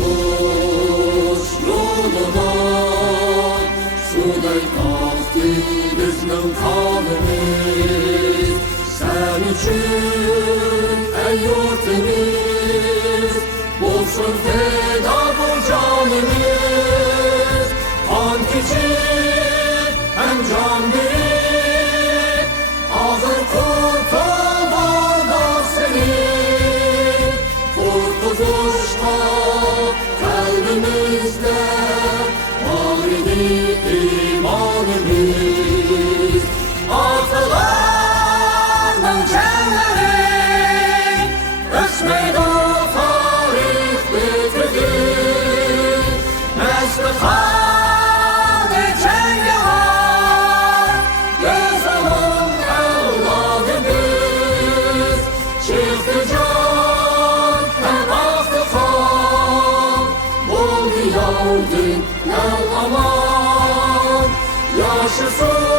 Kurtuluş yoluna suday kalktı bizning kanımız. Sen için ey yurtimiz olsun feda bu canımız. Kan keçip hem can verip ağır kurtulduğunda seni. Kurtuluşta kalbimizde var idi imanımız. Atalarının canları ölçmedi o tarih bitirdi. Meslihanı cengavar göz alın evladımız. Çıktı can hem aktı kan, oldu yavrum el aman. Yaşasın